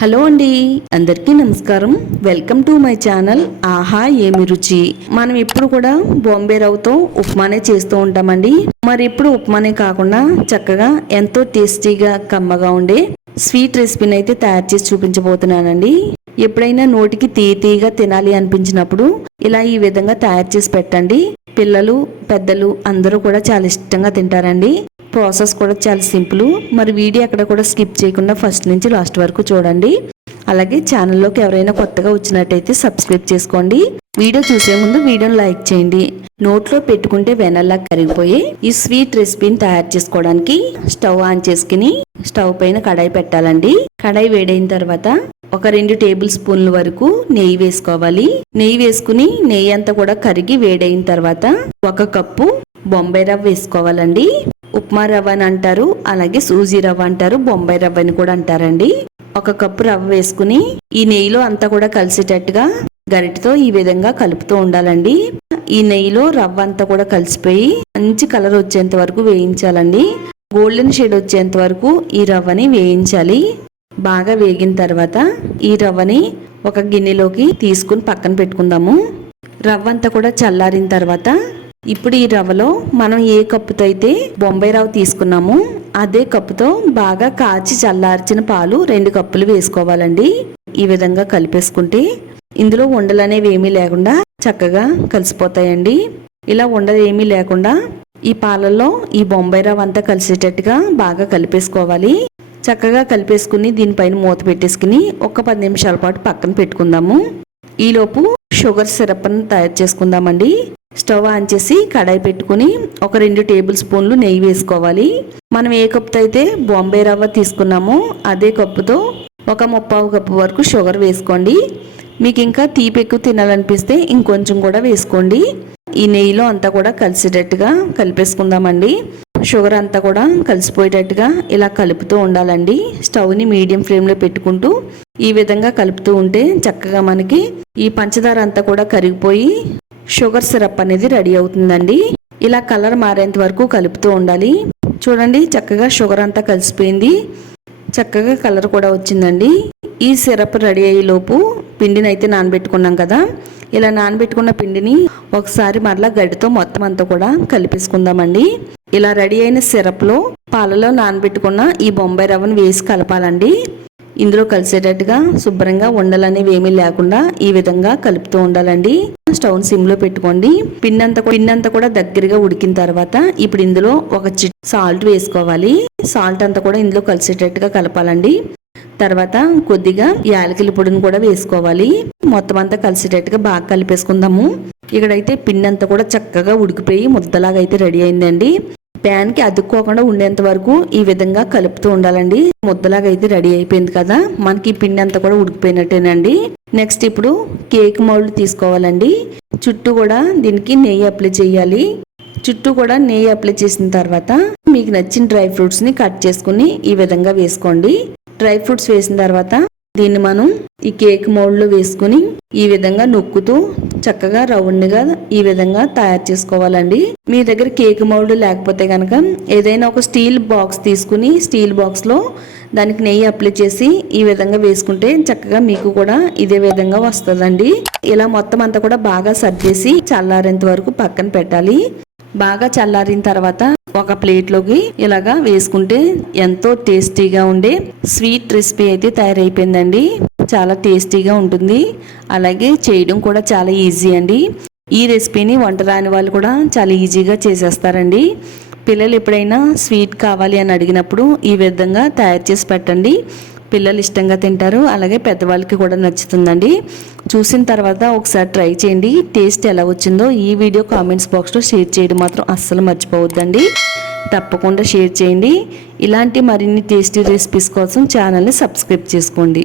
Hello అండి. అందరికీ నమస్కారం. వెల్కమ్ టు మై ఛానల్ ఆహా ఏమి రుచి. మనం ఇప్పుడు కూడా బాంబే రవ్వతో ఉప్మానే చేస్తూ ఉంటామండి. మరి ఇప్పుడు ఉప్మానే కాకుండా చక్కగా ఎంతో టేస్టీగా కమ్మగా ఉండే స్వీట్ రెసిపీని అయితే తయారు చేసి చూపించబోతున్నానండి. ఎప్పుడైనా నోటికి తీతీగా తినాలి అనిపించినప్పుడు ఇలా ఈ విధంగా తయారు చేసి పెట్టండి. పిల్లలు పెద్దలు అందరూ కూడా చాలా ఇష్టంగా తింటారండి. ప్రాసెస్ కూడా చాలా సింపుల్. మరి వీడియో అక్కడ కూడా స్కిప్ చేయకుండా ఫస్ట్ నుంచి లాస్ట్ వరకు చూడండి. అలాగే ఛానల్లోకి ఎవరైనా కొత్తగా వచ్చినట్టయితే సబ్స్క్రైబ్ చేసుకోండి. వీడియో చూసే ముందు వీడియోని లైక్ చేయండి. నోట్లో పెట్టుకుంటే వెనల్లా కరిగిపోయి ఈ స్వీట్ రెసిపీని తయారు చేసుకోవడానికి స్టవ్ ఆన్ చేసుకుని స్టవ్ పైన కడాయి పెట్టాలండి. కడాయి వేడైన తర్వాత ఒక రెండు టేబుల్ స్పూన్ల వరకు నెయ్యి వేసుకోవాలి. నెయ్యి వేసుకుని నెయ్యి అంతా కూడా కరిగి వేడైన తర్వాత ఒక కప్పు బొంబాయి రవ్వ వేసుకోవాలండి. ఉప్మా రవ్వ అని అంటారు అలాగే సూజీ రవ్వ అంటారు బొంబాయి రవ్వ అని కూడా అంటారండి. ఒక కప్పు రవ్వ వేసుకుని ఈ నెయ్యిలో అంతా కూడా కలిసేటట్టుగా గరిటతో ఈ విధంగా కలుపుతూ ఉండాలండి. ఈ నెయ్యిలో రవ్వ అంతా కూడా కలిసిపోయి మంచి కలర్ వచ్చేంత వరకు వేయించాలండి. గోల్డెన్ షేడ్ వచ్చేంత వరకు ఈ రవ్వని వేయించాలి. బాగా వేగిన తర్వాత ఈ రవ్వని ఒక గిన్నెలోకి తీసుకుని పక్కన పెట్టుకుందాము. రవ్వ అంతా కూడా చల్లారిన తర్వాత ఇప్పుడు ఈ రవ్వలో మనం ఏ కప్పుతో అయితే బొంబాయి రవ్వ తీసుకున్నామో అదే కప్పుతో బాగా కాచి చల్లార్చిన పాలు రెండు కప్పులు వేసుకోవాలండి. ఈ విధంగా కలిపేసుకుంటే ఇందులో ఉండలు అనేవి ఏమీ లేకుండా చక్కగా కలిసిపోతాయండి. ఇలా ఉండలు ఏమీ లేకుండా ఈ పాలల్లో ఈ బొంబాయి రవ్వ అంతా కలిసేటట్టుగా బాగా కలిపేసుకోవాలి. చక్కగా కలిపేసుకుని దీనిపైన మూత పెట్టేసుకుని ఒక పది నిమిషాల పాటు పక్కన పెట్టుకుందాము. ఈలోపు షుగర్ సిరప్ని తయారు చేసుకుందామండి. స్టవ్ ఆన్ చేసి కడాయి పెట్టుకుని ఒక రెండు టేబుల్ స్పూన్లు నెయ్యి వేసుకోవాలి. మనం ఏ కప్పుతో అయితే బాంబే రవ్వ తీసుకున్నామో అదే కప్పుతో ఒక ముప్పావు కప్పు వరకు షుగర్ వేసుకోండి. మీకు ఇంకా తీపి ఎక్కువ తినాలనిపిస్తే ఇంకొంచెం కూడా వేసుకోండి. ఈ నెయ్యిలో అంతా కూడా కలిసేటట్టుగా కలిపేసుకుందామండి. షుగర్ అంతా కూడా కలిసిపోయేటట్టుగా ఇలా కలుపుతూ ఉండాలండి. స్టవ్ని మీడియం ఫ్లేమ్లో పెట్టుకుంటూ ఈ విధంగా కలుపుతూ ఉంటే చక్కగా మనకి ఈ పంచదార అంతా కూడా కరిగిపోయి షుగర్ సిరప్ అనేది రెడీ అవుతుందండి. ఇలా కలర్ మారేంత వరకు కలుపుతూ ఉండాలి. చూడండి చక్కగా షుగర్ అంతా కలిసిపోయింది. చక్కగా కలర్ కూడా వచ్చిందండి. ఈ సిరప్ రెడీ అయ్యేలోపు పిండిని అయితే నానబెట్టుకున్నాం కదా. ఇలా నానబెట్టుకున్న పిండిని ఒకసారి మరలా గడ్డితో మొత్తం అంతా కూడా కలిపేసుకుందామండి. ఇలా రెడీ అయిన సిరప్లో పాలలో నానబెట్టుకున్న ఈ బొంబాయి రవ్వను వేసి కలపాలండి. ఇందులో కలిసేటట్టుగా శుభ్రంగా ఉండాలనేవి ఏమీ లేకుండా ఈ విధంగా కలుపుతూ ఉండాలండి. స్టవ్ సిమ్లో పెట్టుకోండి. పిండి అంతా అంతా కూడా దగ్గరగా ఉడికిన తర్వాత ఇప్పుడు ఇందులో ఒక చిట్ సాల్ట్ వేసుకోవాలి. సాల్ట్ అంతా కూడా ఇందులో కలిసేటట్టుగా కలపాలండి. తర్వాత కొద్దిగా యాలకిల పొడిని కూడా వేసుకోవాలి. మొత్తం అంతా కలిసేటట్టుగా బాగా కలిపేసుకుందాము. ఇక్కడైతే పిండి అంతా కూడా చక్కగా ఉడికిపోయి ముద్దలాగా అయితే రెడీ అయిందండి. ప్యాన్కి అతుక్కోకుండా ఉండేంత వరకు ఈ విధంగా కలుపుతూ ఉండాలండి. ముద్దలాగా అయితే రెడీ అయిపోయింది కదా. మనకి పిండి అంతా కూడా ఉడికిపోయినట్టేనండి. నెక్స్ట్ ఇప్పుడు కేక్ మౌల్డ్ తీసుకోవాలండి. చుట్టూ కూడా దీనికి నెయ్యి అప్లై చేయాలి. చుట్టూ కూడా నెయ్యి అప్లై చేసిన తర్వాత మీకు నచ్చిన డ్రై ఫ్రూట్స్ని కట్ చేసుకుని ఈ విధంగా వేసుకోండి. డ్రై ఫ్రూట్స్ వేసిన తర్వాత దీన్ని మనం ఈ కేక్ మౌల్డ్లో వేసుకుని ఈ విధంగా నొక్కుతూ చక్కగా రౌండ్గా ఈ విధంగా తయారు చేసుకోవాలండి. మీ దగ్గర కేక్ మౌల్డ్ లేకపోతే కనుక ఏదైనా ఒక స్టీల్ బాక్స్ తీసుకుని స్టీల్ బాక్స్లో దానికి నెయ్యి అప్లై చేసి ఈ విధంగా వేసుకుంటే చక్కగా మీకు కూడా ఇదే విధంగా వస్తుందండి. ఇలా మొత్తం అంతా కూడా బాగా సర్దేసి చల్లారేంత వరకు పక్కన పెట్టాలి. బాగా చల్లారిన తర్వాత ఒక ప్లేట్లోకి ఇలాగా వేసుకుంటే ఎంతో టేస్టీగా ఉండే స్వీట్ రెసిపీ అయితే తయారైపోయిందండి. చాలా టేస్టీగా ఉంటుంది. అలాగే చేయడం కూడా చాలా ఈజీ అండి. ఈ రెసిపీని వంట రాని వాళ్ళు కూడా చాలా ఈజీగా చేసేస్తారండి. పిల్లలు ఎప్పుడైనా స్వీట్ కావాలి అని అడిగినప్పుడు ఈ విధంగా తయారు చేసి పెట్టండి. పిల్లలు ఇష్టంగా తింటారు. అలాగే పెద్దవాళ్ళకి కూడా నచ్చుతుందండి. చూసిన తర్వాత ఒకసారి ట్రై చేయండి. టేస్ట్ ఎలా వచ్చిందో ఈ వీడియో కామెంట్స్ బాక్స్లో షేర్ చేయడం మాత్రం అస్సలు మర్చిపోవద్దండి. తప్పకుండా షేర్ చేయండి. ఇలాంటి మరిన్ని టేస్టీ రెసిపీస్ కోసం ఛానల్ని సబ్స్క్రైబ్ చేసుకోండి.